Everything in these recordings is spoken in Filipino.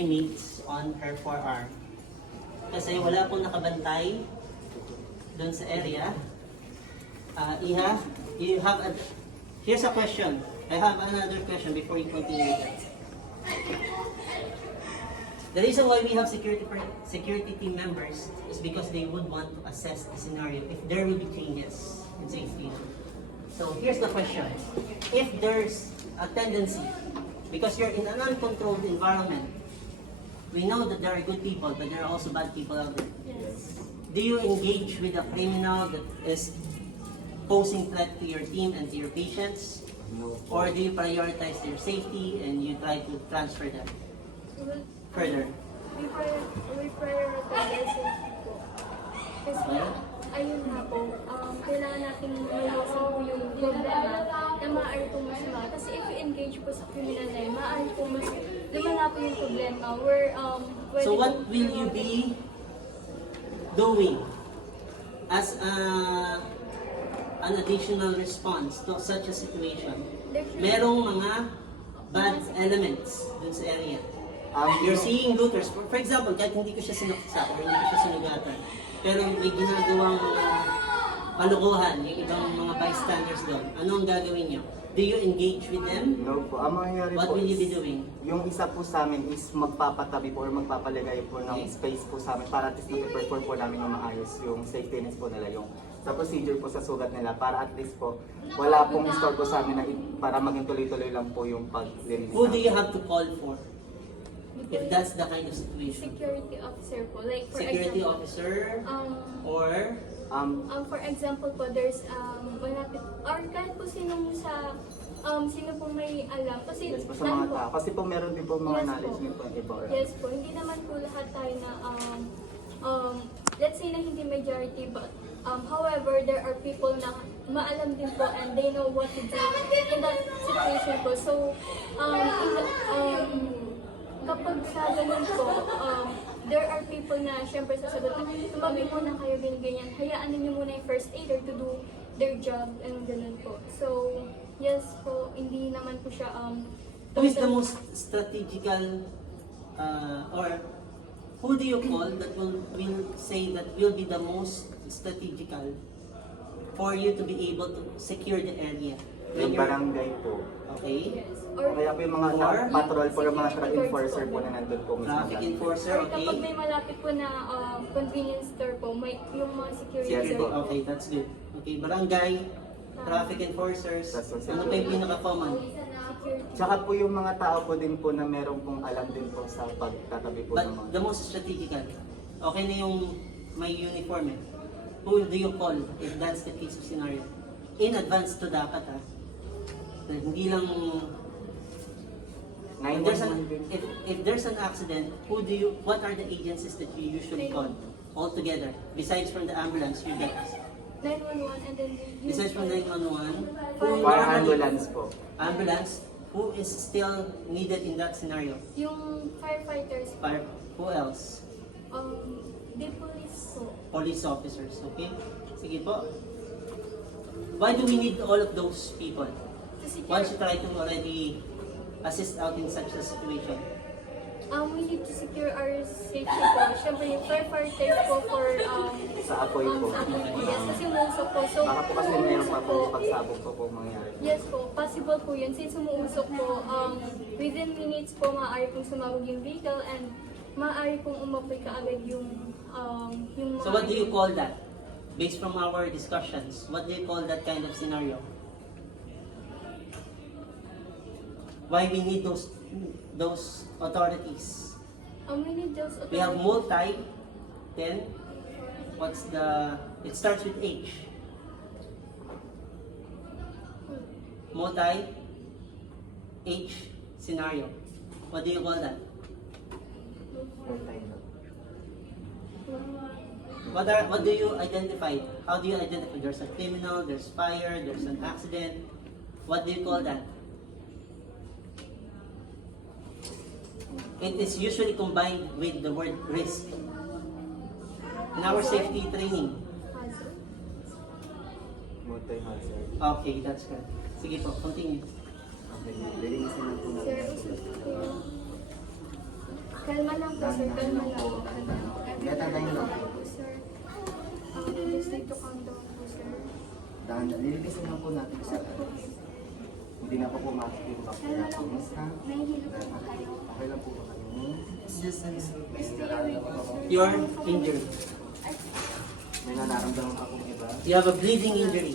image on her forearm. Kasi wala pong nakabantay doon sa area. Iha, here's a question. I have another question before you continue with that. The reason why we have security team members is because they would want to assess the scenario if there will be changes in safety. So here's the question. If there's a tendency, because you're in an uncontrolled environment, we know that there are good people, but there are also bad people out there. Yes. Do you engage with a criminal that is posing threat to your team and to your patients? No. Or do you prioritize their safety and you try to transfer them Well, further? we prioritize safety po. Kasi, ayun nga po, kailangan natin malusin po yung problema na maaari po mas luma. Kasi if you engage po sa criminal na yun, maaari po mas lumala po yung problema. So what will you be doing as an additional response to such a situation? Merong mga bad elements dun sa area. You're seeing looters. For example, kahit hindi ko siya sinuksa or hindi ko siya sinugatan, pero may ginagawang mga kalukuhan, yung ibang mga bystanders doon, ano ang gagawin niyo? Do you engage with them? No po. Ang mangyayari What po will you is, be doing? yung isa po sa amin is magpapatabi po or magpapalagay po ng Okay. space po sa amin para at least ma-perform po namin yung maayos yung safetyness po nila, yung sa procedure po sa sugat nila para at least po wala pong store po sa amin na para maging tuloy-tuloy lang po yung pag-release. Who do you have to call for? If that's the kind of situation. security officer po. Like, for Security example, officer or for example po, there's malapit, or kahit po sino sa, sino po may alam. Kasi, yes po sa mga tao. Kasi po meron din po mga Yes knowledge po. din po yung iba. Yes po, hindi naman po lahat tayo na, let's say na hindi majority, but however, there are people na maalam din po and they know what to do in that situation po. So, kapag sa ganun po, there are people na syempre sasagot na, tumabi muna kayo, ganyan, hayaan niyo muna yung first aider to do their job, and ganun po. So, yes po, hindi naman po siya, who is the most strategical or who do you call that will say that will be the most strategical for you to be able to secure the area? Yung barangay po. Okay. yes. O kaya po yung mga Or patrol po yung mga security enforcer guards po na nandun po mismo. Traffic enforcer, Or okay. kapag may malapit po na convenience store po, may yung mga security Yes, po. guard po. Okay, that's good. Okay, barangay, traffic enforcers, That's what ano pa yung pinaka-common? Security. Tsaka po yung mga tao po din po na meron pong alam din po sa pagtatabi po But ng mga... the most strategical, okay na yung may uniform eh. Who do you call if that's the case of scenario? In advance to dapat ha. Hindi lang... If there's an accident, what are the agencies that you usually call altogether? Besides from the ambulance, you get 911 and then besides from 911, For normally- ambulance po. ambulance, who is still needed in that scenario? yung firefighters, Fire, who else? the police po. Police officers, okay? Sige po. Why do we need all of those people? To secure, Once you try to already assist out in such a situation. we need to secure our safety po. Siyempre yung firefighters po for Sa apoy po. sa apoy po. Yes, kasi umuusok po. So, Baka po kasi meron pa po po, pagsabog po po mangyari. yes po, possible po yun. Since umuusok po, within minutes po, maaari pong sumabog yung vehicle and maaari pong umapoy kaagad yung So what do you call that? Based from our discussions, what do you call that kind of scenario? Why we need those authorities? we need those We have multi, then it starts with H. Multi, H scenario. What do you call that? What do you identify? How do you identify? There's a criminal, there's fire, there's an accident. What do you call that? It is usually combined with the word risk. In our safety training. hazard. Multi-hazard. Okay, that's good. Sige po, continue. Okay, lilinisin lang po Sir, natin. usap ko Kalma lang po, sir. Kalma lang. Betadine lang po. Po, sir. You just need to calm down po, sir. Dahan-dahan. Nililisin lang po natin sa hindi na po pumasok yung bakterya po. Miss ha? Nahihilo po ba kayo? Okay lang po ba kayo? It's just a may Stay away po, nararamdaman sir. You're injured. may nararamdaman pa pong iba. You have a bleeding injury.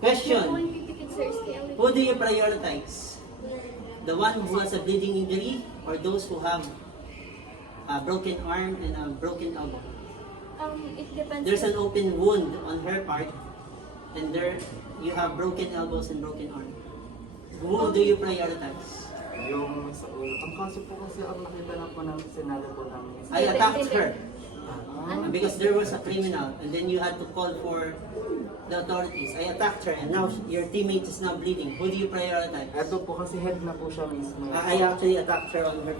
Question. Kung pipikit, sir, stay away. Who do you prioritize? The one who has a bleeding injury or those who have a broken arm and a broken elbow? It depends. There's an po. open wound on her part and there you have broken elbows and broken arm. Who do you prioritize? Yung sa ulo. Ang kaso po kasi ang nakita lang po namin scenario po namin. I attacked her Ah, because there was a criminal and then you had to call for the authorities. I attacked her and now your teammate is now bleeding. Who do you prioritize? Eto po kasi head na po siya mismo. I actually attacked her on her